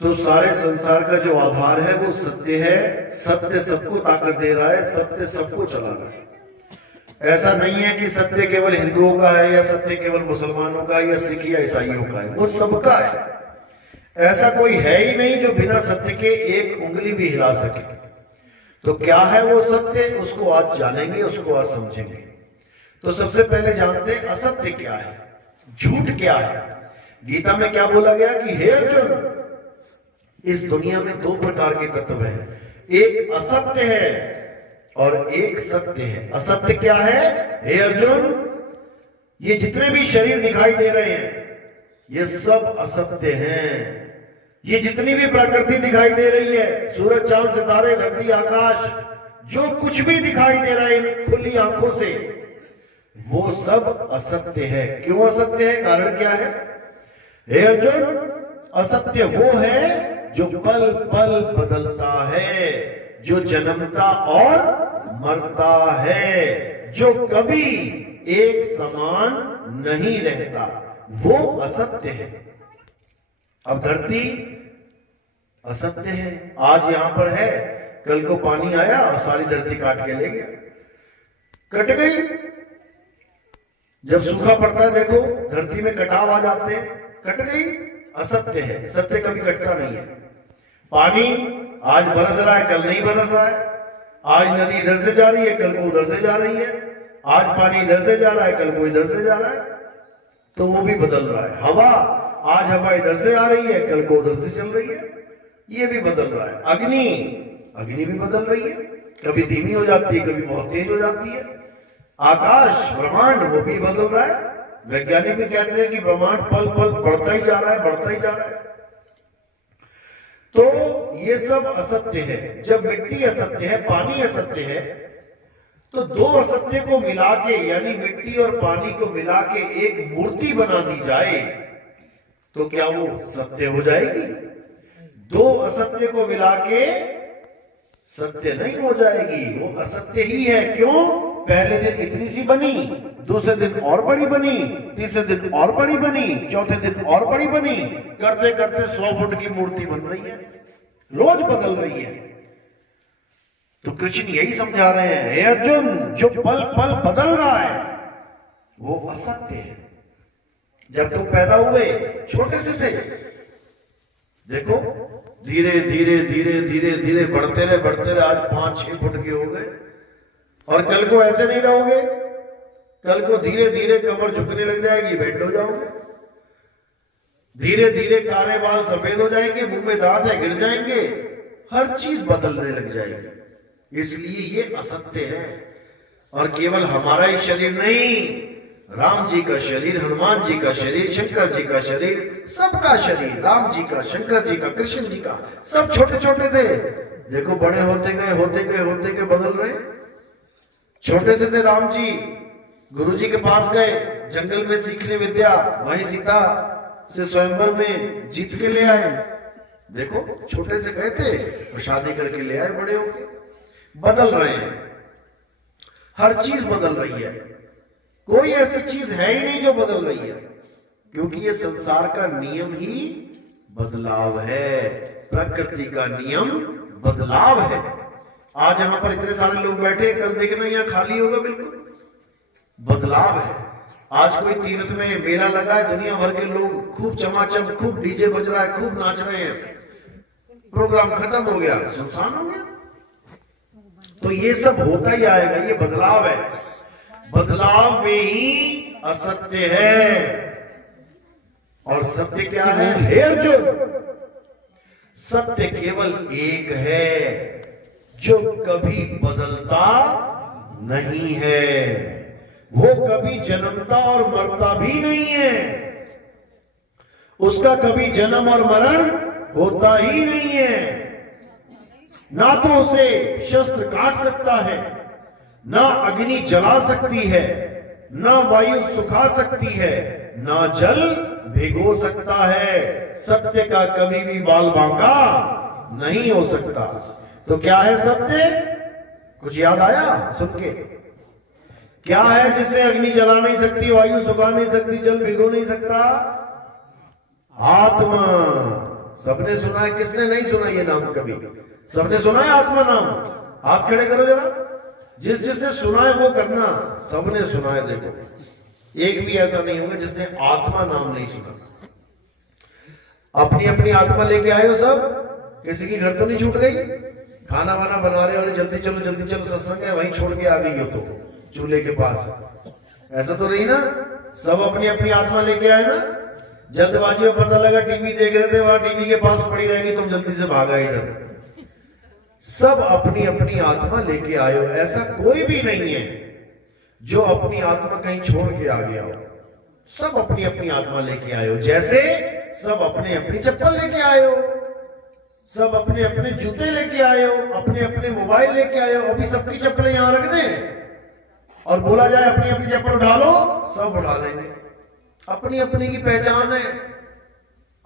तो सारे संसार का जो आधार है वो सत्य है। सत्य सबको ताकत दे रहा है, सत्य सबको चला रहा है। ऐसा नहीं है कि सत्य केवल हिंदुओं का है या सत्य केवल मुसलमानों का या सिख या ईसाइयों का है, वो सबका है। ऐसा कोई है ही नहीं जो बिना सत्य के एक उंगली भी हिला सके। तो क्या है वो सत्य, उसको आज जानेंगे, उसको आज समझेंगे। तो सबसे पहले जानते हैं असत्य क्या है, झूठ क्या है। गीता में क्या बोला गया कि हे अर्जुन, इस दुनिया में दो प्रकार के तत्व हैं, एक असत्य है और एक सत्य है। असत्य क्या है? हे अर्जुन, ये जितने भी शरीर दिखाई दे रहे हैं ये सब असत्य हैं। ये जितनी भी प्रकृति दिखाई दे रही है, सूरज चांद सितारे धरती आकाश, जो कुछ भी दिखाई दे रहा है खुली आंखों से, वो सब असत्य है। क्यों असत्य है? कारण क्या है? हे अर्जुन, असत्य वो है जो पल पल बदलता है, जो जन्मता और मरता है, जो कभी एक समान नहीं रहता, वो असत्य है। अब धरती असत्य है, आज यहां पर है, कल को पानी आया और सारी धरती काट के ले गया, कट गई। जब सूखा पड़ता है देखो धरती में कटाव आ जाते हैं, कट गई, असत्य है। सत्य कभी कटता नहीं है। पानी आज बरस रहा है, कल नहीं बरस रहा है। आज नदी इधर से जा रही है, कल को उधर से जा रही है। आज पानी इधर से जा रहा है, कल को इधर से जा रहा है, तो वो भी बदल रहा है। हवा, आज हवा इधर से आ रही है, कल को उधर से चल रही है, ये भी बदल रहा है। अग्नि भी बदल रही है, कभी धीमी हो जाती है, कभी बहुत तेज हो जाती है। आकाश, ब्रह्मांड, वो भी बदल रहा है। वैज्ञानिक भी कहते हैं कि ब्रह्मांड पल पल बढ़ता ही जा रहा है, बढ़ता ही जा रहा है। तो ये सब असत्य है। जब मिट्टी असत्य है, पानी असत्य है, तो दो असत्य को मिला के, यानी मिट्टी और पानी को मिला के एक मूर्ति बना दी जाए तो क्या वो सत्य हो जाएगी? दो असत्य को मिला के सत्य नहीं हो जाएगी, वो असत्य ही है। क्यों? पहले दिन इतनी सी बनी, दूसरे दिन और बड़ी बनी, तीसरे दिन और बड़ी बनी, चौथे दिन और बड़ी बनी, करते करते 100 फुट की मूर्ति बन रही है, रोज बदल रही है। तो कृष्ण यही समझा रहे हैं, हे अर्जुन, जो पल पल बदल रहा है वो असत्य है। जब तुम पैदा हुए छोटे से थे, देखो धीरे धीरे धीरे धीरे धीरे बढ़ते रहे, आज 5-6 फुट के हो गए। और कल को ऐसे नहीं रहोगे, कल को धीरे धीरे कमर झुकने लग जाएगी, बेड हो जाओगे। धीरे धीरे काले बाल सफेद हो जाएंगे, मुंह में दांत है गिर जाएंगे, हर चीज बदलने लग जाएगी। इसलिए ये असत्य है। और केवल हमारा ही शरीर नहीं, राम जी का शरीर, हनुमान जी का शरीर, शंकर जी का शरीर, सबका शरीर, राम जी का, शंकर जी का, कृष्ण जी का, सब छोटे छोटे थे। देखो बड़े होते गए बदल रहे। छोटे से थे राम जी, गुरु जी के पास गए, जंगल में सीखने विद्या, वहीं सीता से स्वयंवर में जीत के ले आए। देखो छोटे से गए थे और शादी करके ले आए बड़े होके। बदल रहे हैं, हर चीज बदल रही है। कोई ऐसी चीज है ही नहीं जो बदल रही है, क्योंकि ये संसार का नियम ही बदलाव है। प्रकृति का नियम बदलाव है। आज यहां पर इतने सारे लोग बैठे, कल देखना यहाँ खाली होगा, बिल्कुल बदलाव है। आज कोई तीर्थ में मेला लगा है, दुनिया भर के लोग खूब चमाचम, खूब डीजे बज रहा है, खूब नाच रहे हैं, प्रोग्राम खत्म हो गया, सुनसान हो गया। तो ये सब होता ही आएगा, ये बदलाव है। बदलाव में ही असत्य है। और सत्य क्या है? हे अर्जुन, सत्य केवल एक है जो कभी बदलता नहीं है, वो कभी जन्मता और मरता भी नहीं है, उसका कभी जन्म और मरण होता ही नहीं है। ना तो उसे शस्त्र काट सकता है, ना अग्नि जला सकती है, ना वायु सुखा सकती है, ना जल भिगो सकता है। सत्य का कभी भी बाल बांका नहीं हो सकता। तो क्या है सत्य? कुछ याद आया सुन के? क्या है जिसे अग्नि जला नहीं सकती, वायु सुखा नहीं सकती, जल भिगो नहीं सकता? आत्मा। सबने सुना है, किसने नहीं सुना ये नाम कभी? सबने सुना है आत्मा नाम? हाथ खड़े करो जरा, जिस जिसने सुना है वो करना। सबने सुना है, देखो एक भी ऐसा नहीं होगा जिसने आत्मा नाम नहीं सुना। अपनी अपनी आत्मा लेके आए हो सब, किसी की घर तो नहीं छूट गई? खाना वाना बना रहे हो, जल्दी चलो सत्संग है, वहीं छोड़ के आ गई हो तो चूल्हे के पास, ऐसा तो नहीं ना? सब अपनी अपनी आत्मा लेके आए ना? जल्दबाजी में पता लगा टीवी देख रहे थे, वहां टीवी के पास पड़ी रहेगी, तुम जल्दी से भागा इधर। सब अपनी अपनी आत्मा लेके आए हो, ऐसा कोई भी नहीं है जो अपनी आत्मा कहीं छोड़ के आ गया हो। सब अपनी अपनी आत्मा लेके आए हो, जैसे सब अपने अपनी चप्पल लेके आए हो, सब अपने अपने जूते लेके आए हो, अपने अपने मोबाइल लेके आए हो। अभी सबकी चप्पलें यहां रख दें और बोला जाए अपनी अपनी चप्पल उठा लो, सब उठा लेंगे। अपनी अपनी की पहचान है।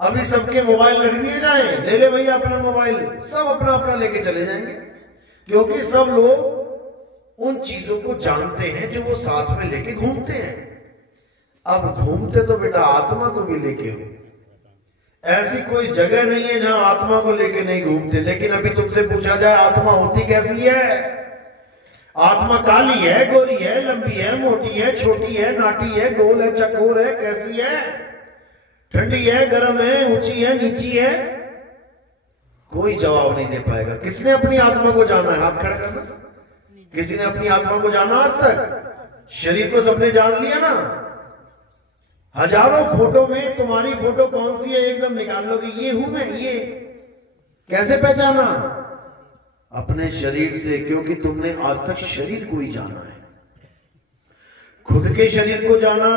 अभी सबके मोबाइल रख दिए जाए, ले ले भैया अपना मोबाइल, सब अपना अपना लेके चले जाएंगे, क्योंकि सब लोग उन चीजों को जानते हैं जो वो साथ में लेके घूमते हैं। अब घूमते तो बेटा आत्मा को भी लेके हो, ऐसी कोई जगह नहीं है जहां आत्मा को लेके नहीं घूमते। लेकिन अभी तुमसे पूछा जाए आत्मा होती कैसी है? आत्मा काली है, गोरी है, लंबी है, मोटी है, छोटी है, नाटी है, गोल है, चकोर है, कैसी है? ठंडी है, गर्म है, ऊंची है, नीची है? कोई जवाब नहीं दे पाएगा। किसने अपनी आत्मा को जाना है? हाथ खड़ा करना। किसी ने अपनी आत्मा को जाना आज तक? शरीर को सबने जान लिया ना? हजारों फोटो में तुम्हारी फोटो कौन सी है एकदम निकाल लोगे, ये हूं मैं, ये कैसे पहचाना? अपने शरीर से, क्योंकि तुमने आज तक शरीर को ही जाना है। खुद के शरीर को जाना,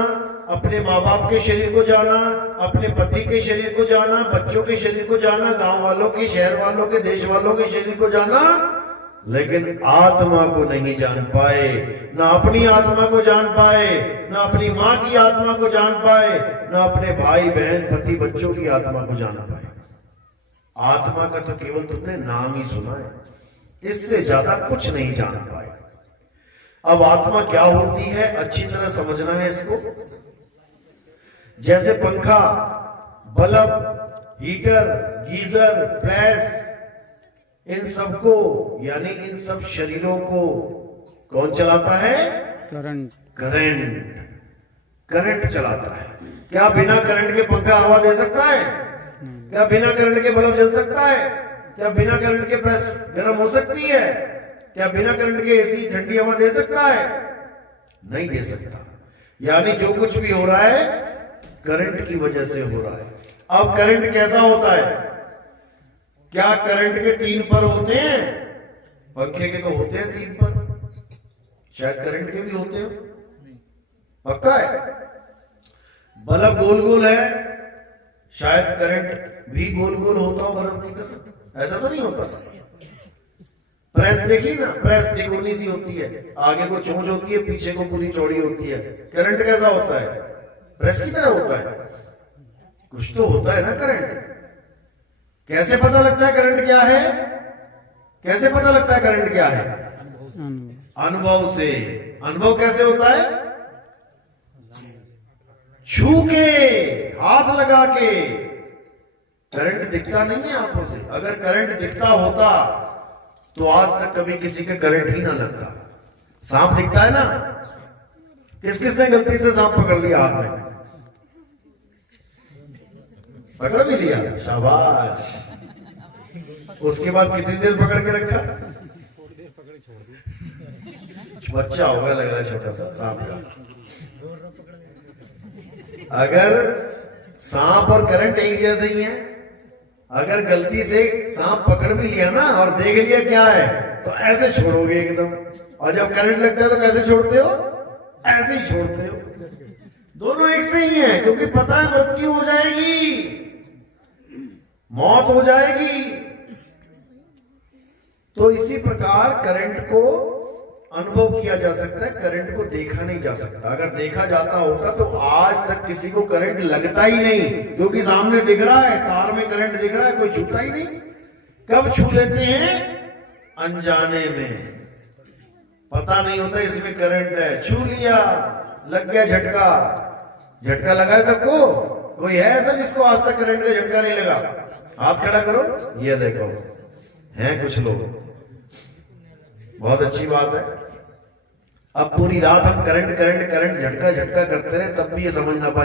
अपने माँ बाप के शरीर को जाना, अपने पति के शरीर को जाना, बच्चों के शरीर को जाना, गांव वालों के, शहर वालों के, देश वालों के शरीर को जाना, लेकिन आत्मा को नहीं जान पाए। ना अपनी आत्मा को जान पाए, ना अपनी माँ की आत्मा को जान पाए, ना अपने भाई बहन पति बच्चों की आत्मा को जान पाए। आत्मा का तो केवल तुमने नाम ही सुना है, इससे ज्यादा कुछ नहीं जान पाए। अब आत्मा क्या होती है अच्छी तरह समझना है इसको। जैसे पंखा, बल्ब, हीटर, गीजर, प्रेस, इन सबको यानी इन सब शरीरों को कौन चलाता है? करंट चलाता है। क्या बिना करंट के पंखा हवा दे सकता है? क्या बिना करंट के बल्ब जल सकता है? क्या बिना करंट के प्रेस गर्म हो सकती है? क्या बिना करंट के एसी ठंडी हवा दे सकता है? नहीं दे सकता। यानी जो कुछ भी हो रहा है करंट की वजह से हो रहा है। अब करंट कैसा होता है? क्या करंट के 3 पर होते हैं? पंखे के तो होते हैं 3 पर, शायद करंट के भी होते हो, पक्का है? बल्ब गोल गोल है, शायद करंट भी गोल गोल होता हो, बल्ब नहीं करता, ऐसा तो नहीं होता। प्रेस देखी ना, प्रेस त्रिकोणी सी होती है, आगे को चोंच होती है, पीछे को पूरी चौड़ी होती है। करंट कैसा होता है? प्रेस की तरह होता है। कुछ तो होता है ना करंट। कैसे पता लगता है करंट क्या है? कैसे पता लगता है करंट क्या है? अनुभव से। अनुभव कैसे होता है? छू के, हाथ लगा के। करंट दिखता नहीं है आंखों से। अगर करंट दिखता होता तो आज तक कभी किसी के करंट ही ना लगता। सांप दिखता है ना, किस किस ने गलती से सांप पकड़ लिया हाथ में? पकड़ भी लिया, शाबाश। उसके बाद कितनी देर पकड़ के रखा? बच्चा होगा लग रहा है, छोटा सा सांप का। अगर सांप और करंट एक जैसे ही है, अगर गलती से सांप पकड़ भी लिया ना और देख लिया क्या है, तो ऐसे छोड़ोगे एकदम। और जब करंट लगता है तो कैसे छोड़ते हो? ऐसे ही छोड़ते हो। दोनों एक से ही है, क्योंकि पता है मृत्यु हो जाएगी, मौत हो जाएगी। तो इसी प्रकार करंट को अनुभव किया जा सकता है, करंट को देखा नहीं जा सकता। अगर देखा जाता होता तो आज तक किसी को करंट लगता ही नहीं, क्योंकि सामने दिख रहा है, तार में करंट दिख रहा है, कोई छूता ही नहीं। कब छू लेते हैं? अनजाने में, पता नहीं होता इसमें करंट है, छू लिया, लग गया झटका। झटका लगा है सबको? कोई है ऐसा जिसको आज तक करंट का झटका नहीं लगा? हाथ खड़ा करो, ये देखो हैं कुछ लोग, बहुत अच्छी बात है। अब पूरी रात हम करंट करंट करंट झटका झटका करते रहे, तब भी ये समझ ना पाएंगे